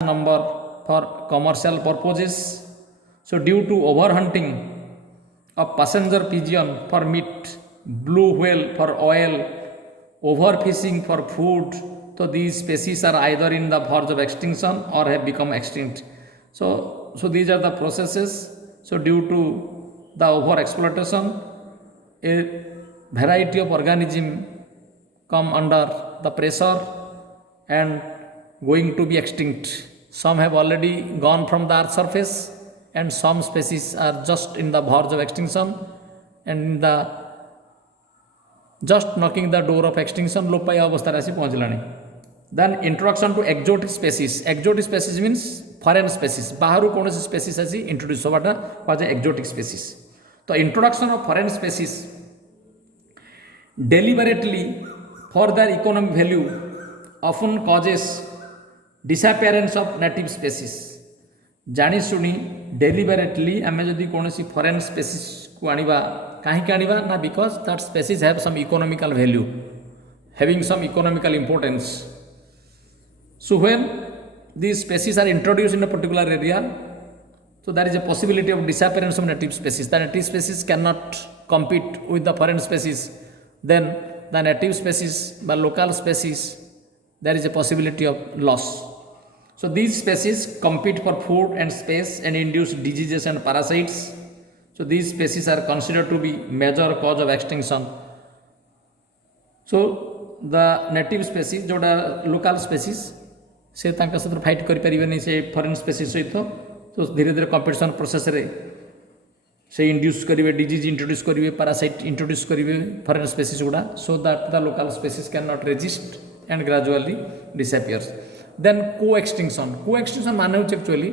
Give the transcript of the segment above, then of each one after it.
number for commercial purposes. So due to overhunting of passenger pigeon for meat, blue whale for oil, overfishing for food, so these species are either in the verge of extinction or have become extinct. So these are the processes. So due to the over exploitation, a variety of organism come under the pressure and going to be extinct. Some have already gone from the earth surface and some species are just in the verge of extinction and in the just knocking the door of extinction लोपाई अवस्था आसी पहुँचलानी. Then introduction to exotic species. Exotic species means foreign species. बाहर कौन सी species आसी introduce होवाटा कहा exotic species. तो introduction of foreign species deliberately for their economic value often causes disappearance of native species. जानी सुनी deliberately आमे जदि कौन सी foreign species को आनिबा कहीं आनिबा ना because that species have some economical value, having some economical importance. So when these species are introduced in a particular area, so there is a possibility of disappearance of native species. The native species cannot compete with the foreign species. Then the native species, the local species, there is a possibility of loss. So these species compete for food and space and induce diseases and parasites. So these species are considered to be major cause of extinction. So the native species जोड़ा local species से तांका सहित fight करि परिबेनी से foreign species सहित तो धीरे धीरे कंपटीशन प्रोसेस रे से इंड्यूस करिवे डिजीज इंट्रोड्यूस करिवे पैरासाइट इंट्रोड्यूस करिवे फॉरेन स्पेसीज गुडा so that the local species can not resist and gradually disappears. Then को एक्सटिंक्शन माने होछ एक्चुअली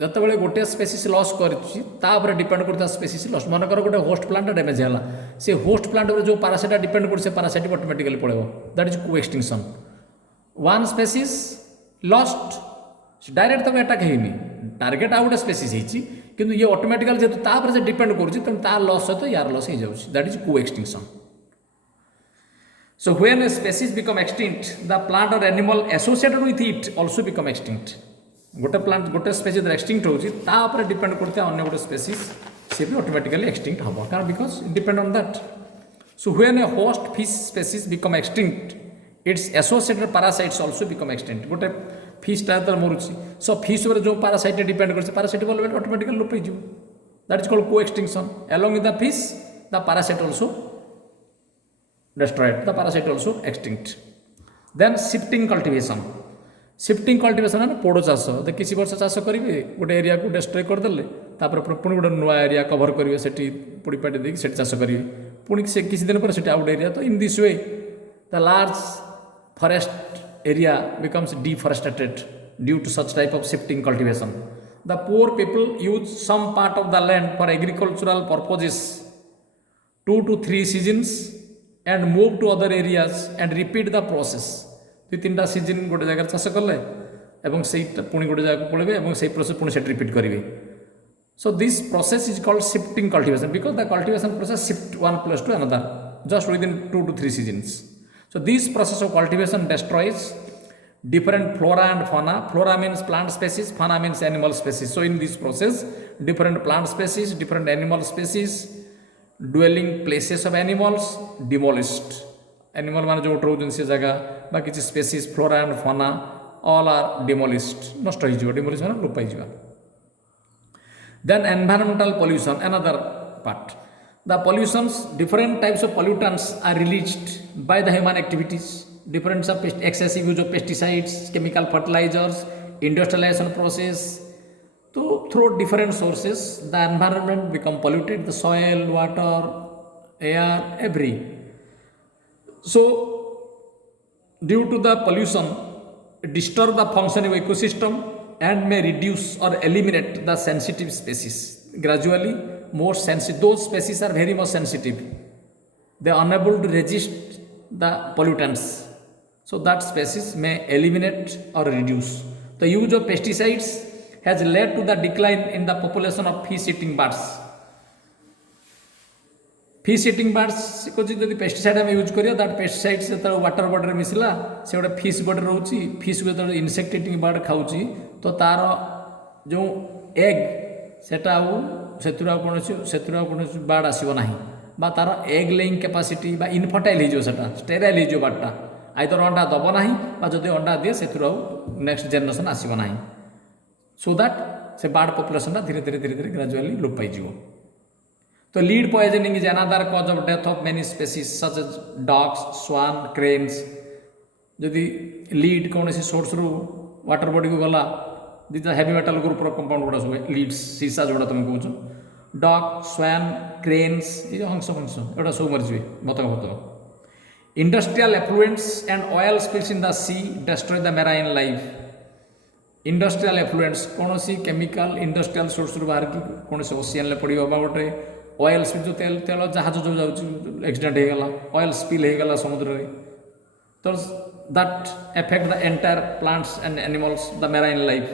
जत बेले गोटे स्पेसीज लॉस करछि ता ऊपर डिपेंड करता स्पेसीज लॉस. मन कर गोटे होस्ट प्लांट डैमेज होला से होस्ट प्लांट ऊपर जो पैरासाइट डिपेंड कर से पैरासाइट ऑटोमेटिकली पळेबो. दैट इज को extinction. One species lost direct तक अटैक हेनी टार्गेट आउ गोटे स्पेसीज हेछि किंतु ये ऑटोमेटिकली जेतु ता ऊपर से डिपेंड करूछि त ता लॉस सहित यार लॉस हे जाउछि. दैट इज को extinction. So when a species become extinct, the plant or animal associated with it also become extinct. गोटे प्लांट गोटे स्पेसीज एक्सटिंक्ट होउछि ता ऊपर डिपेंड करते अन्य गोटे स्पेसीज से भी ऑटोमेटिकली एक्सटिंक्ट हबो कारण because it depend on that. So when A host fish species become extinct it's associated parasites also become extinct. गोटे फिश ता तर मरुछि सो फिश ऊपर जो पैरासाइट डिपेंड करछि पैरासाइट बोल ऑटोमेटिकली लोप हो. दैट इज कॉल्ड को extinction. Along with the fish the parasite also destroyed, the parasite also extinct. Then shifting cultivation. Shifting cultivation है ना पोड़ो चाष तो किसी वर्ष चाष करेंगे गोटे एरिया को डिस्ट्रॉय करदेले पुणी गोटे नुआ एरिया कवर करेंगे सेठी पोड़ी पाटी देकी सेठी चाष करेंगे पुणी से किसी दिन पर सेठी आउट एरिया. तो in this way the large forest area becomes deforested due to such type of shifting cultivation. The poor people use some part of the land for agricultural purposes 2 to 3 seasons and move to other areas and repeat the process. ଦୁଇ ତିନିଟା season ଗୋଟେ ଜାଗାରେ ଚାଷ କଲେ ଏବଂ ସେଇଟା ପୁଣି ଗୋଟେ ଜାଗାକୁ ପଳେଇବେ ଏବଂ ସେଇ ପ୍ରୋସେସ୍ ପୁଣି ସେଠି ରିପିଟ୍ କରିବେ. So this process is called shifting cultivation because the cultivation process shift one place to another just within 2 to 3 seasons. So this process of cultivation destroys different flora and fauna. Flora means plant species, fauna means animal species. So in this process different plant species, different animal species, dwelling places of animals demolished. Animal मान जो उठौछन से जगह बा किछि species flora and फाना all are demolished नष्ट होई जिवो. डिमोलिश माने लोप पाई जिवो. Then environmental pollution another part. The pollutions different types of pollutants are released by the human activities. Different excessive use of pesticides, chemical fertilizers, industrialization process. So through different sources the environment become polluted, the soil, water, air, every. So due to the pollution it disturb the function of ecosystem and may reduce or eliminate the sensitive species. Gradually more sensitive, those species are very much sensitive, they are unable to resist the pollutants, so that species may eliminate or reduce. The use of pesticides has led to the decline in the population of fish eating birds. Fish eating birds कौन जब pesticide आम use करिया that pesticide से water body मिसला से गोटे fish body रोचे fish को जो इनसेक्ट इटिंग बार्ड खाऊँ तो तार जो एग सेटा कौन से बार्ड आसना बा तार एग लेइंग कैपेसिटी बा इनफर्टाइल हो स्टेराइल हो बार्डटा आइदर अंडा दब ना जब अंडा दिए से नेक्स्ट जेनेरेशन आसना सो दैट से बार्ड पॉपुलेशन धीरे धीरे धीरे धीरे ग्रेजुअली लोप पाई। तो lead poisoning is another cause of death of many species such as dogs swan cranes जदि लीड कौन सी सोर्स रु वाटर बॉडी को गला these heavy metal group compound गुड़ा सब लीड्स सीसा जोड़ा तुम कौच डॉग स्वान क्रेन्स ये हंस फंस एटा सब मरीजे बतक बतक industrial effluents and oil spills in the sea destroy the marine life industrial effluents कौन सी केमिकल इंडस्ट्रियल सोर्स रु बाहर की कौन से ओशियन पड़ो गोटे ऑयल स्पिल जो तेल तेल जहाज जो जाऊँ एक्सीडेंट हो गला ऑयल स्पिल हो गला समुद्र में तो that affect the entire plants and animals the marine life.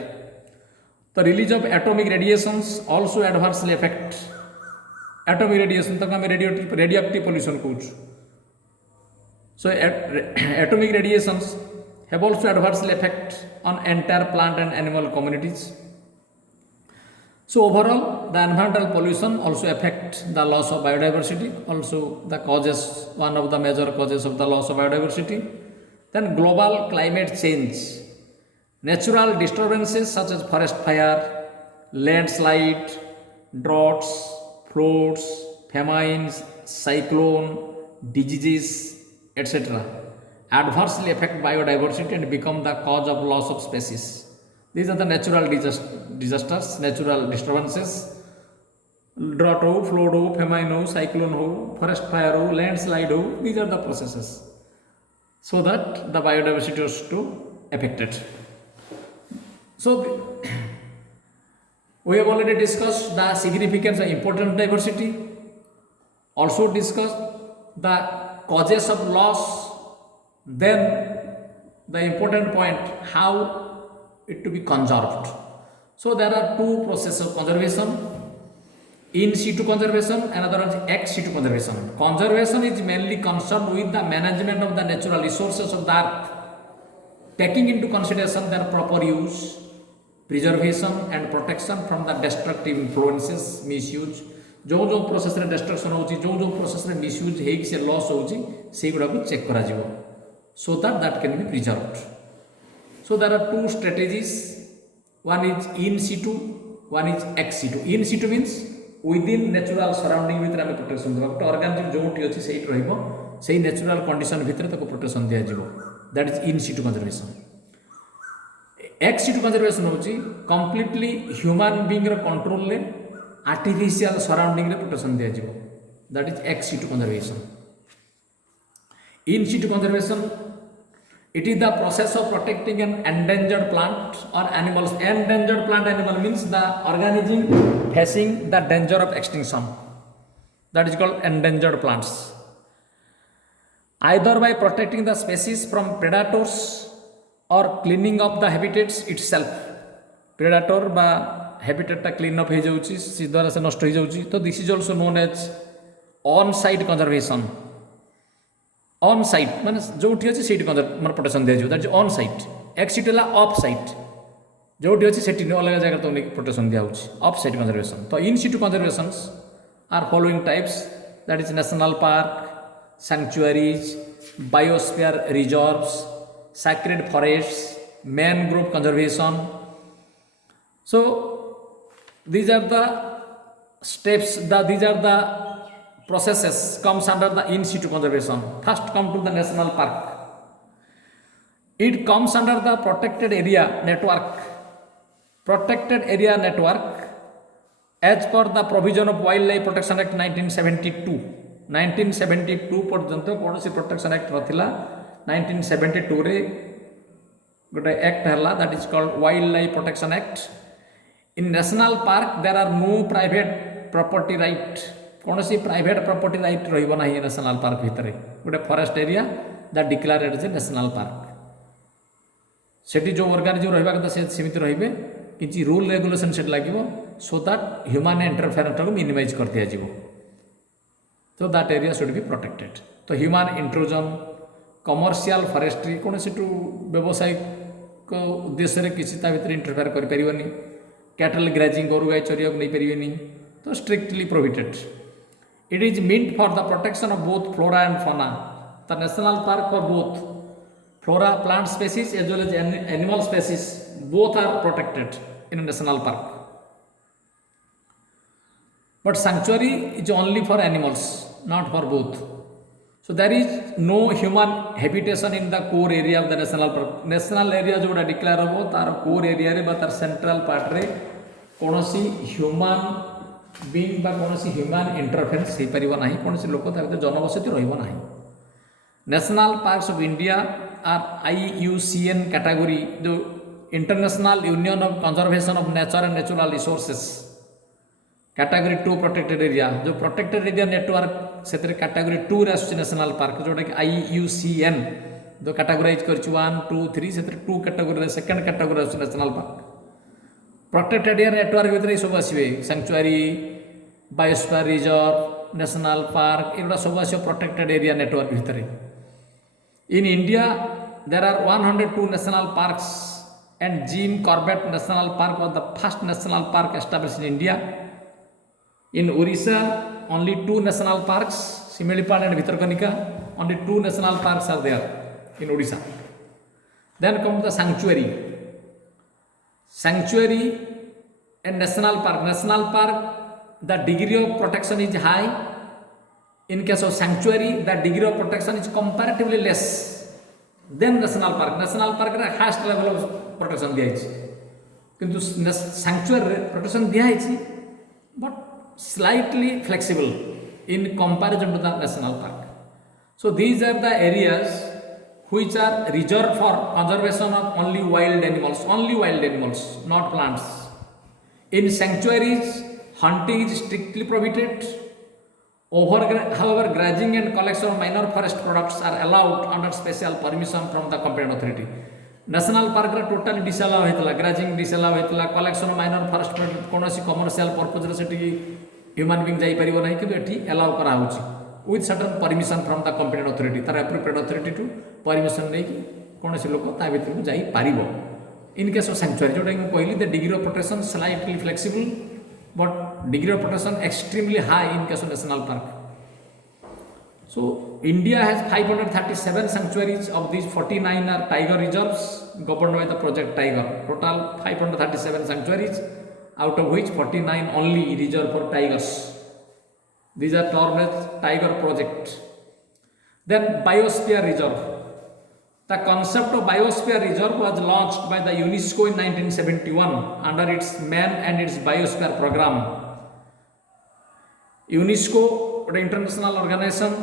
तो release of atomic radiations also adversely affect atomic radiation तक आम रेडियोएक्टिव पॉल्यूशन कहूँ so atomic radiations have also adversely effect on entire plant and animal communities. So overall the environmental pollution also affect the loss of biodiversity, also the causes, one of the major causes of the loss of biodiversity. Then global climate change, natural disturbances such as forest fire, landslide, droughts, floods, famines, cyclone, diseases, etc. adversely affect biodiversity and become the cause of loss of species. These are the natural disasters, natural disturbances. Drought ho, flood ho, famine ho, cyclone ho, forest fire ho, landslide ho, these are the processes. So that the biodiversity is to affected. So we have already discussed the significance and importance of diversity. Also discussed the causes of loss. Then the important point, how it to be conserved. So there are two processes of conservation, in situ conservation, another is ex situ conservation. Conservation is mainly concerned with the management of the natural resources of the earth, taking into consideration their proper use, preservation and protection from the destructive influences, misuse. जो जो process रे destruction होची जो process रे misuse हेक से loss होची से गुडा को चेक करा जिवो so that can be preserved. So there are two strategies, one is in situ, one is ex situ. In situ means within natural surrounding भितर आम प्रोटेक्शन देवा गोटे ऑर्गेनिज्म जोटी अच्छी से रहिबो सेही नेचुरल कंडीशन भितर ताको प्रोटेक्शन दिया जिवो, that is in situ conservation. Ex situ conservation होची कंप्लीटली ह्यूमन बीइंग रो कंट्रोल ले आर्टिफिशियल सराउंडिंग रे प्रोटेक्शन दिया जिवो, that is ex situ conservation. In situ conservation, it is the process of protecting an endangered plant or animals. Endangered plant animal means the organism facing the danger of extinction. That is called endangered plants. Either by protecting the species from predators or cleaning up the habitats itself. Predator ba habitat ta clean up हो जाउची सी द्वारा से नष्ट हो जाउची. तो this is also known as on-site conservation. On site माने जो अच्छे से मैं प्रोटेक्शन दिया that is on site. X seat है ऑफ साइट जो अच्छे से अलग जगह तो प्रोटेक्शन दिया ऑफ साइट कंजर्वेशन. तो in situ conservation are following types, that is national park, sanctuaries, biosphere reserves, sacred forests, mangrove conservation. So these are the steps, these are the processes comes under the in situ conservation. First come to the national park. It comes under the protected area network. Protected area network as per the provision of Wildlife Protection Act 1972. 1972 पर्यंत कौन सी protection act रहा 1972 रे गोटे act है that is called wild life protection act. In national park there are no private property right. कौन सी private property right रहिबो नाही नेशनल पार्क भितर. गोटे forest area that declared as a national park. सेठी जो ऑर्गेनिज्म रहिबा कथा से सीमित रहिबे किछि रूल रेगुलेशन सेट लागिबो सो दैट ह्यूमन इंटरफेरेंस को मिनिमाइज कर दिया जिवो. So that area should be protected. तो human intrusion, commercial forestry कौन सी टू व्यावसायिक उद्देश्य रे किसी ता भीतर इंटरफेयर कर परिवनी, cattle grazing गोरु गाय चरिया नहीं परिवनी, तो strictly prohibited. It is meant for the protection of both flora and fauna. The national park for both flora, plant species as well as animal species, both are protected in a national park. But sanctuary is only for animals, not for both. So there is no human habitation in the core area of the national park. National area जोड़ा declare हो तार core area रे बा तार central part रे कौनसी human being बा कौनसी human interference ही परिवा नहीं, कौनसी लोग तार ते जनबसति रहिबो नहीं. National Parks of India are IUCN category, जो International Union of Conservation of Nature and Natural Resources. Category 2 protected area जो प्रोटेक्टेड एरिया नेटवर्क से कैटेगरी 2 रे आसुची नेशनल पार्क जोटा कि IUCN जो कैटेगराइज कर 1 2 3 से 2 कैटेगरी सेकंड कैटेगरी आसुची national park protected area network भीतर सब आसबे sanctuary biosphere reserve national park एगुड़ा सब आसो प्रोटेक्टेड एरिया नेटवर्क भीतर. In India there are 102 national parks and Jim Corbett national park was the first national park established in India. In Orissa, only 2 national parks, Similipal and Bhitarkanika, only 2 national parks are there in Orissa. Then comes the sanctuary. Sanctuary and national park. National park, the degree of protection is high. In case of sanctuary, the degree of protection is comparatively less than national park. National park रे highest level of protection दिया है. किंतु sanctuary protection दिया है, but slightly flexible in comparison to the national park. So these are the areas which are reserved for conservation of only wild animals, not plants. In sanctuaries, hunting is strictly prohibited. However, grazing and collection of minor forest products are allowed under special permission from the competent authority. National park रे totally disallow हेतला, grazing disallow हेतला, collection minor forest product कोनोसी commercial purpose रे सेठी human being जाई परिबो नाही, किंतु एठी अलाउ करा होची with certain permission from the competent authority. तार एप्रोप्रिएट अथॉरिटी टू परमिशन नै कि कोनोसी लोक ता भीतर को जाई परिबो. इन केस ऑफ सैंक्चुअरी जोटा कि कहली the degree of protection slightly flexible but degree of protection extremely high in case of national park. So India has 537 sanctuaries. Of these 49 are tiger reserves governed by the project Tiger. Total 537 sanctuaries, out of which 49 only reserved for tigers. These are termed as Tiger Project. Then Biosphere Reserve. The concept of Biosphere Reserve was launched by the UNESCO in 1971 under its Man and its Biosphere program. UNESCO, an international organization,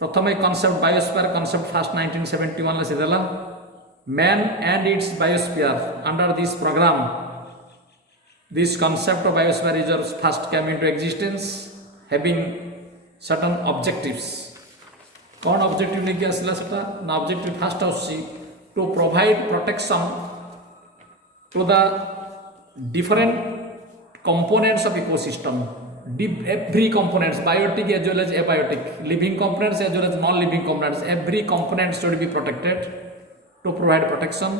प्रथम concept biosphere concept first 1971 से देला. Man and its biosphere under this programme this concept of biosphere reserves first came into existence having certain objectives. कौन objective लेके आसला सेटा ना objective first आसी to provide protection to the different components of ecosystem. Every components, biotic as well as abiotic, living components as well as non-living components, every component should be protected to provide protection.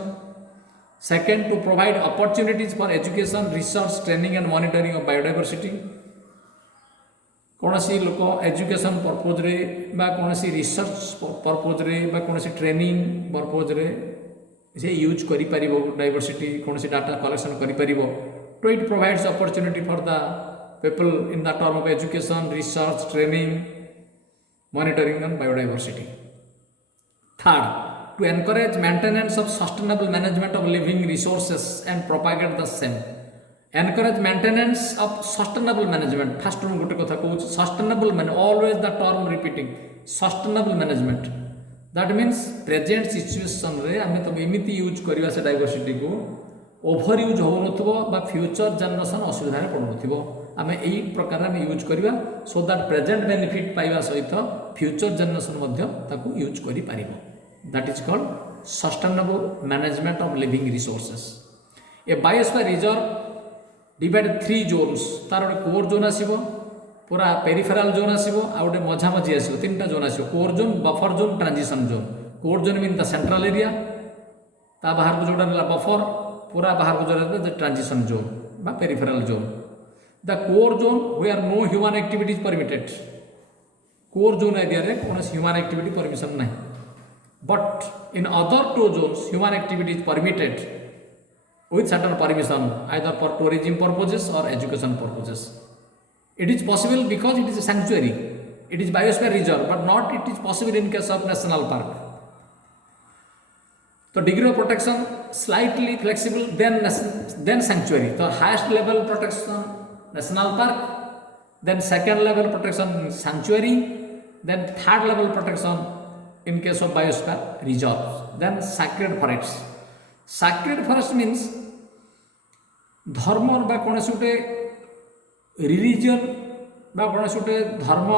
Second, to provide opportunities for education, research, training and monitoring of biodiversity. कौनसी लोक education purpose रे बा कौनसी research purpose रे बा कौनसी training purpose रे से यूज करि परिबो डाइवर्सिटी कौनसी डाटा कलेक्शन करि परिबो. तो it provides opportunity for the people in the term of education, research, training, monitoring and biodiversity. Third, to encourage maintenance of sustainable management of living resources and propagate the same. Encourage maintenance of sustainable management. First one gote kotha कहूँ sustainable man, always the term repeating sustainable management. That means present situation रे आमे तो एमिति use करिवा से diversity को over use हो नथबो बा future generation असुविधा रे पड़ नथबो. आमे एई प्रकार रे यूज करिवा सो दैट प्रेजेंट बेनिफिट पाइबा सहित फ्यूचर जनरेशन मध्य ताकू यूज करि पारिबो. That is called sustainable management of living resources. A biosphere reserve divide 3 zones. तार कोर जोन आसीबो पूरा पेरिफेराल जोन आसो आ गोटे मझामझी आसो तीन टा जोन आसो core zone buffer zone transition zone core zone mean the central area ता बाहर को जोटा ना बफर पूरा बाहर को जोटा ट्रांजिशन जोन बा peripheral zone the core zone where no human activity is permitted core zone area रे कौन ह्यूमन एक्टिविटी परमिशन ना but in other two zones human activity is permitted with certain permission either for tourism purposes or education purposes. It is possible because it is a sanctuary, it is biosphere reserve, but not it is possible in case of national park. So degree of protection slightly flexible than sanctuary. The highest level protection national park, then second level protection sanctuary, then third level protection in case of biosphere reserve, then sacred forests. Sacred forest means धर्म बा कौन गोटे religion बा कौन गोटे धर्म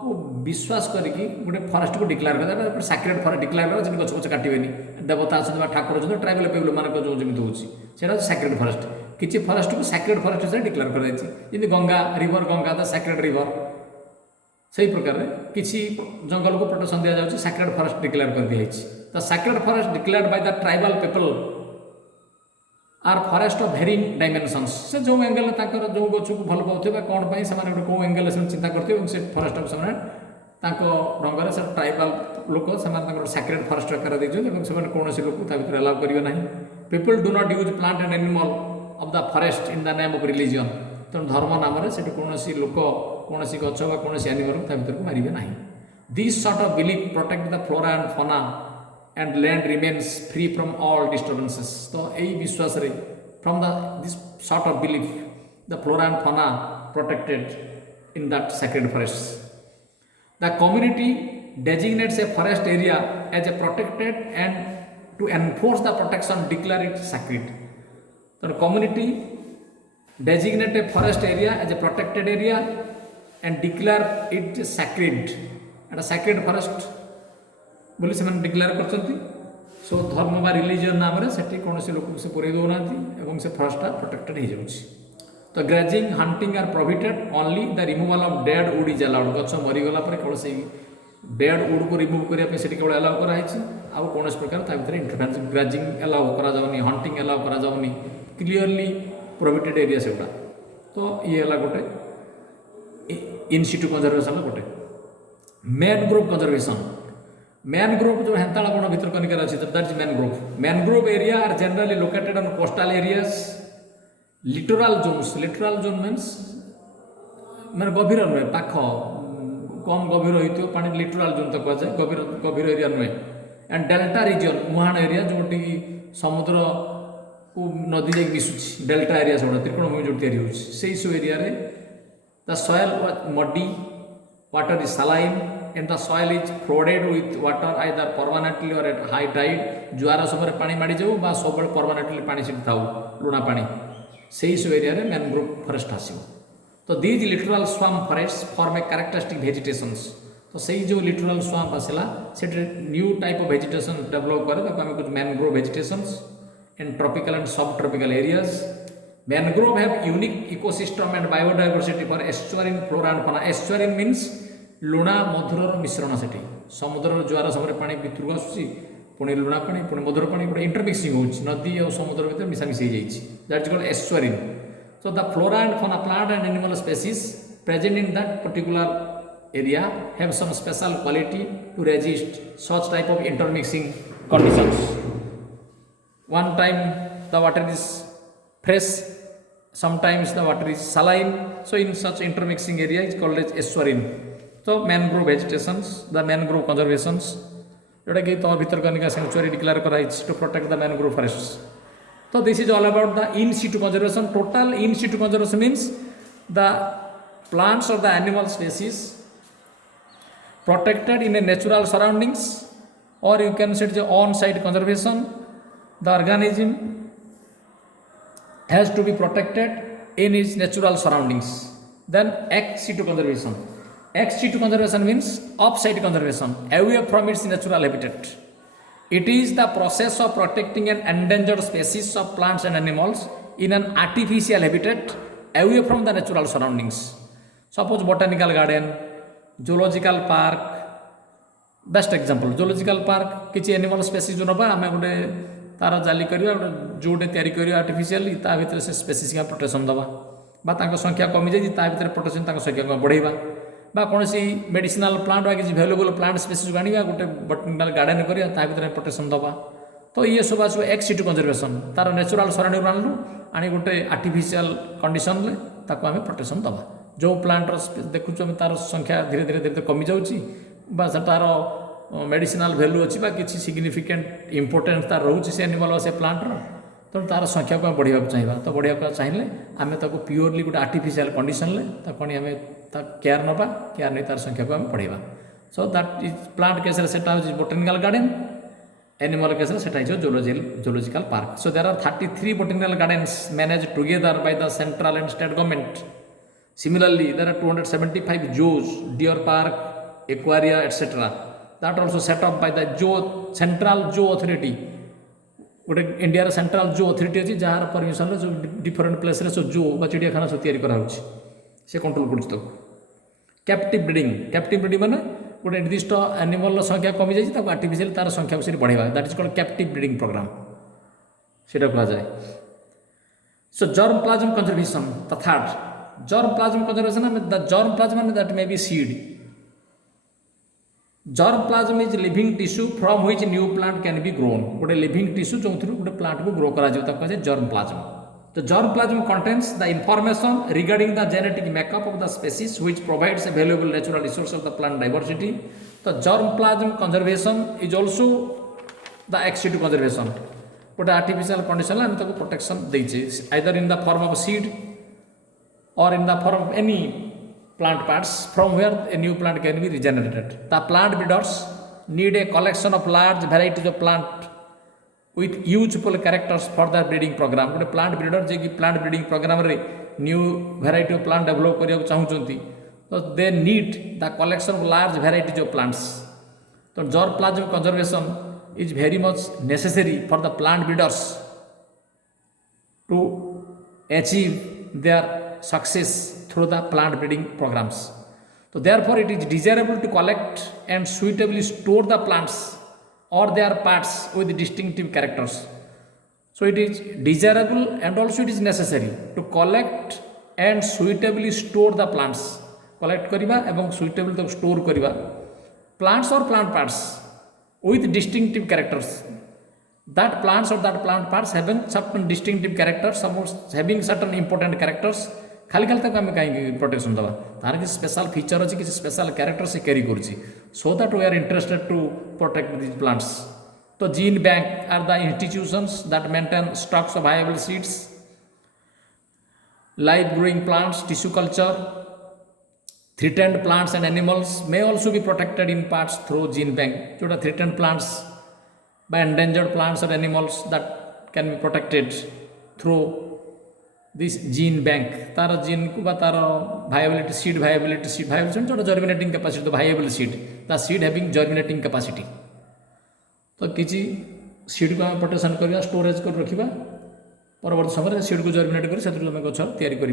को विश्वास करके गोटे फरेस्ट को डिक्लेयर कर सैक्रेड फरेस्ट डिक्लेयर कर गछ गछ काटबेनी देवता अच्छा ठाकुर अच्छा ट्राइबल पीपल मान जो जमी होता सैक्रेड फरेस्ट किसी फरेस्ट को सैक्रेड फरेस्ट हिसाब से डिक्लेयर कर Ganga river Ganga the sacred river से प्रकार किसी जंगल को प्रोटेक्शन दि जाए सैक्रेड फरेस्ट डिक्लेयर कर दी the sacred forest declared by the tribal people are forest of varying dimensions से जो एंगल जो गछ को भल पाते कौन पर से कौ एंगल से चिंता करते से फरेस्ट को ढंग से ट्राइबल लोक से सैक्रेड फरेस्ट आकार देखते कौन लोक भर अलाउ करेंगे ना people do not use plant and animal of the forest in the name of religion तेणु धर्म नाम से कौन लोक कौन गछ कौन एनिमल भर को मारे ना this sort of belief protect the flora and fauna and land remains free from all disturbances. तो यही विश्वास रे from this sort of belief the flora and fauna protected in that sacred forests. The community designates a forest area as a protected and to enforce the protection declare it sacred. So community designate a forest area as a protected area and declare it sacred and a sacred forest बोली से declare कर सो धर्म बा religion नाम से कौन लोक से पुरे दौना से फरेस्टा प्रोटेक्टेड हो जाऊँगी तो grazing hunting are prohibited only the removal of dead wood is allowed गछ मरीगला केवल से डेड वुड को रिमूव करने से केवल अलाउ कराई आउ कौन प्रकार इंटरफेरेंस ग्रेजिंग अलाउ करा हंटिंग अलाउ करा क्लीयरली प्रोहिबिटेड एरिया से गुड़ा तो ये है गोटे इन सिटू कंजर्वेशन गोटे मैनग्रोव कंजर्वेशन मैनग्रोव जो हेंताला बण भितरकनिका अच्छी that is mangrove area are generally located on coastal areas littoral zone means मैंने गभीर नुहे पाख कम गभीर हो पानी लिटोराल जोन तो कहुए गभीर एरिया नुहे एंड डेल्टा रिजन मुहाण एरिया जोटी समुद्र को नदी जाकि मिसुची डेल्टा एरिया सब त्रिकोणभूमि जो तैयारी होती सब area the soil muddy water is saline and the soil is flooded with water either permanently or at high tide जुआर समय पानी माड़ी जाऊ बा सब परमानेंटली पानी सीट थाउ लुणा पानी से ही सब एरिया रे मैनग्रोव फॉरेस्ट आसीबो तो these littoral swamp forest form a characteristic vegetations तो सही जो लिटोरल स्वाम्प आसला से new type of vegetation develop करे ताको हमें कुछ mangrove vegetations in tropical and subtropical areas mangrove have unique ecosystem and biodiversity for estuarine flora and fauna estuarine means लुणा मधुर मिश्रण से समुद्र जुआर समय पानी भितर आसूसी पुणी लुणा पानी पुणी मधुर पानी गोटे इंटरमिक्सिंग हो नदी और समुद्र भर मिशामिशी हो that is called estuarine so the flora and fauna plant and animal species present in that particular area have some special quality to resist such type of intermixing conditions one time the water is fresh sometimes the water is saline so in such intermixing area is called as estuarine तो mangrove vegetations the mangrove conservations जोटा कि तुम Bhitarkanika sanctuary declare कराई to protect the mangrove forests तो this is all about the in situ conservation total in situ conservation means the plants और the animal species protected in a natural surroundings और you can set the on site conservation the organism has to be protected in its natural surroundings. Then ex situ conservation. Ex situ conservation means off-site conservation, away from its natural habitat. It is the process of protecting an endangered species of plants and animals in an artificial habitat away from the natural surroundings. Suppose botanical garden, zoological park, best example zoological park किसी animal species जो नबा आम गोटे तार जाली करवा गोटे जोटे तैयारी करवा आर्टिफिशियली ता भितर से स्पेसीज का प्रोटेक्शन दवा बा संख्या कमी जाए ता भितर प्रोटेक्शन संख्या को बढ़ेवा बा कौन मेडिसिनाल प्लांट बा किसी भैल्युएबल प्लांट स्पेसीज आने गोटे बोटानिकल गार्डन करवा ता भितर प्रोटेक्शन दवा तो ये सब आस एक्स सिटु कंजर्वेशन तार नेचुराल सराउंडिंग आनलु आनी गोटे आर्टिफिशियल कंडीशन ताको आम प्रोटेक्शन दवा जो प्लांटर देखुच तार संख्या धीरे धीरे धीरे कमी जाऊँगी बा तार मेडिसिनाल भैल्यू अच्छी बा किसी सिग्निफिकेंट इंपोर्टेंस तार रोचे से एनिमल से प्लांटर तो तार संख्या को बढ़िया चाहिए तो बढ़िया चाहिए आम ताको प्योरली गोटे आर्टिफिशियल कंडीशन आम केयर नवा केयर नहीं तार संख्या को आम बढ़ेगा so that is plant case botanical garden animal case zoological park so there are 33 botanical gardens manage together by the central and state government similarly there are 275 zoos deer park aquaria etc that also set up by the central zoo authority गोटे India central जो authority अच्छी jar permission जो different place रे जो बा चिड़ियाखाना सब तैयारी करा से कंट्रोल कर कैप्टिव ब्रीडिंग माने गोटे निर्दिष्ट एनिमल संख्या कमी जाए आर्टिफिशियल तार संख्या को बढ़ेगा that is called captive breeding programme से कहा जाए so germplasm conservation the third germplasm conservation the germplasm that may be seed germplasm is living tissue from which new plant can be grown गोटे living tissue जो गोटे plant को grow करा कहुए germplasm तो germplasm contains the information regarding the genetic makeup of the species which provides a valuable natural resource of the plant diversity तो germplasm conservation is also the ex situ conservation गोटे artificial condition आम protection देचे either in the form of seed और in the form of any plant parts from where a new plant can be regenerated. The plant breeders need a collection of large varieties of plant with useful characters for their breeding program. गोटे plant breeder जे कि plant breeding program रे new variety of plant develop करिया चाहूचंती तो they need the collection of large varieties of plants. तो germ plasm conservation is very much necessary for the plant breeders to achieve their success through the plant breeding programs. So therefore it is desirable to collect and suitably store the plants or their parts with distinctive characters. So it is desirable and also it is necessary to collect and suitably store the plants. Collect kariba ebong suitably to store kariba plants or plant parts with distinctive characters. That plants or that plant parts having certain distinctive characters, having certain important characters खाली खाली तक आम कहीं protection दवा तार किसी special feature अच्छी किसी स्पेशल कैरेक्टर से कैरी करुच्ची so that we are interested to protect this plants तो gene bank are the institutions that maintain stocks of viable seeds live growing plants tissue culture threatened plants and animals may also be protected in parts through gene bank जोटा threatened plants by endangered plants और animals that can be protected through this gene bank तार gene को तार viability जो germinating capacity तो viable seed the seed having germinating capacity तो किसी seed को आम प्रोटेक्शन करवा स्टोरेज कर रखा परवर्त समय सीड को जर्मिनेट कर गछ तैयारी कर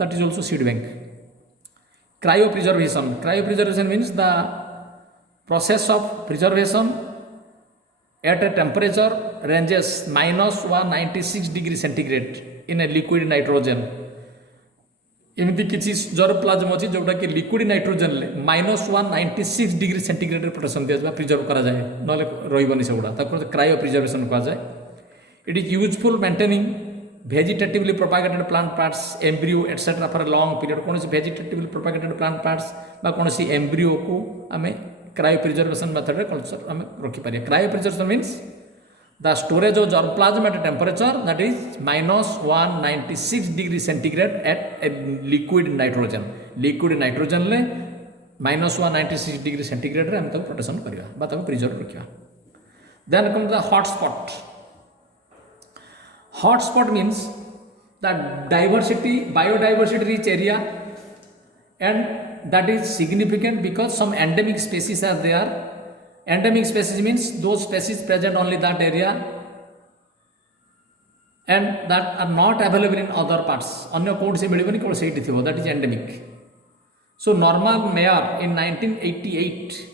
that is also seed bank cryopreservation means the process of preservation at a temperature ranges -196 degree centigrade in a liquid nitrogen एमती किसी जर्म प्लाज्म अच्छी जोटा कि liquid nitrogen -196 degree centigrade protection दिया प्रिजर्व करा जाए ना रही से गुड़ा क्रायो प्रिजर्वेशन कहा जाए it is useful maintaining vegetatively propagated plant parts embryo etcetera for a long period कौन भेजिटेटिवली प्रोपागेटेड प्लांट पार्ट्स कौन एम्ब्रियो को आम क्रायो प्रिजर्वेशन मेथड कल्चर आम रखिपर cryopreservation means the storage of germplasm at a temperature that is -196 degree centigrade at a liquid nitrogen ले -196 degree centigrade आम protection करवा preserve रखा then come the hotspot means the biodiversity rich area and that is significant because some endemic species are there. Endemic species means those species present only that area and that are not available in other parts. अन्य कौन से मिलेबनी केवल सेठी थिबो, that is endemic. So Norman Mayer in 1988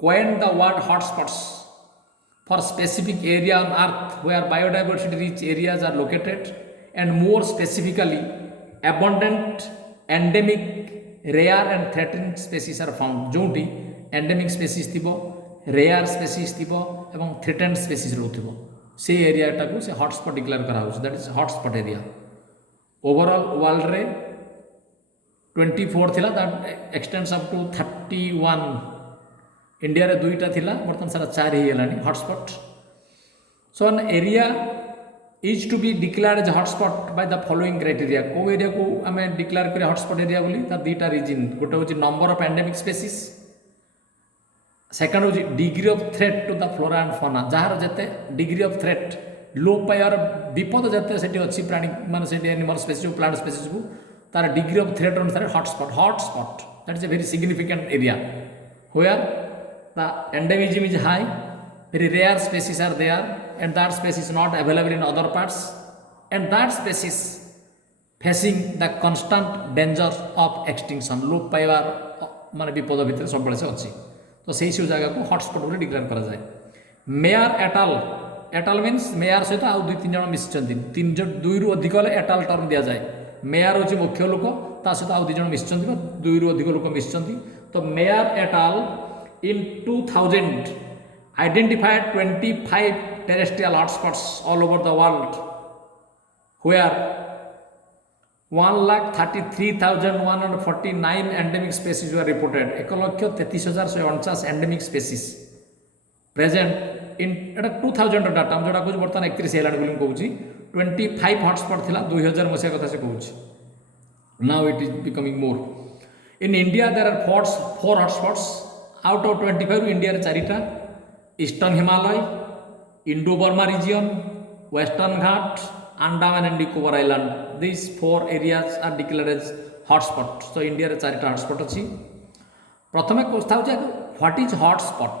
coined the word hotspots for specific area on earth where biodiversity rich areas are located, and more specifically abundant endemic rare and threatened species are found. जोटी endemic species थिबो, rare species थिबो एवं threatened species रहउथिबो से area टाकू से hotspot declare करा होछ, that is hotspot area. Overall world रे 24 थिला, that extends up to 31. India रे दुईटा थिला, बर्तमान सारा 4 ही गेलानी hotspot. So an area is to be declared as hotspot by the following criteria. को एरिया को आम डिक्लेयर करिया हॉटस्पॉट एरिया बोली तार दुईटा रीजन. गोटे होची number of endemic species, second होची degree of threat to the flora and fauna. जहार जते डिग्री ऑफ थ्रेट लोप पाइबार विपद जते सेठी अछि प्राणी माने सेठी एनिमल स्पेसीज प्लांट स्पेसीज को तार डिग्री ऑफ थ्रेट अनुसार hotspot that is a very significant area where the endemism is high, very rare species are there, and that species not available in other parts, and that species facing the constant danger of extinction. लोप पाइबार माने विपद भितर सब बळे से अछि. तो सेही सब जगह को हॉटस्पॉट बोली डिक्लेयर करा जाय. मेयर एटाल मीन्स मेयर सहित आउ दुई तीन जण मिसिचंती, तीन जण दुई रु अधिक ले एटाल टर्म दिया जाय. मेयर होची मुख्य लोक, ता सहित आउ दुई जण मिसिचंती, दुई रु अधिक लोक मिसिचंती. तो mayor एटाल in 2000 identified 25 terrestrial hotspots all over the world where 1,33,149 endemic species were reported. 1,33,149 endemic species present in 2000 data जोड़ा कुछ बर्तमान 31 हेलानी बोली कहूची. 25 हॉटस्पॉट थिला 2000 मसिया कथा से कहूची. now it is becoming more. in India there are 4 hotspots. Out of 25 India रे 4टा, eastern Himalaya, Indo Burma region, western Ghat, Andaman and Nicobar island. This 4 areas are declared as hotspot. तो इंडिया रे 4टा हॉटस्पॉट अछि. प्रथमे कोस्था होचे what is hotspot.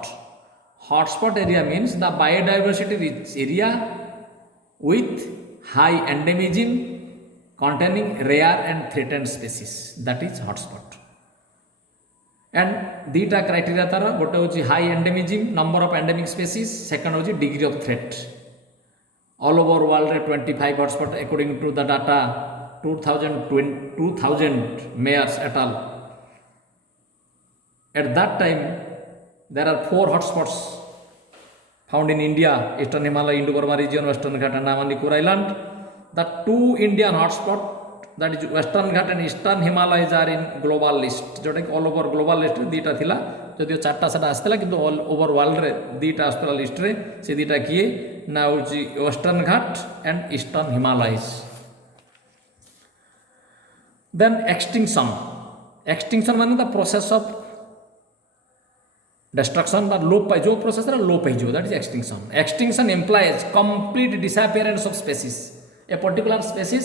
Hotspot area means the biodiversity rich area with high endemism containing rare and threatened species, that is hotspot. And दीटा criteria तार गोटे हूँ high endemism number of endemic species, second हूँ degree of threat. All over world रे 25 hotspot according to the data 2000 Myers et al. At that time there are 4 hotspots found in India, eastern Himalaya, Indo Burma region, western Ghat, Andaman Nicobar island. The 2 Indian hotspot, that is western ghat and eastern himalayas are in global list. जोटा कि all over global list रे दीटा थिला, जदियो 4टा सेटा आस्थिला किंतु all over world रे दीटा आस्थिला list रे. से दीटा किए ना होची western ghat and eastern himalayas. then extinction माने द प्रोसेस ऑफ destruction बा लोप पाइ जो प्रोसेस रे लोप पाइ जो, that is extinction. Extinction implies complete disappearance of species. A particular species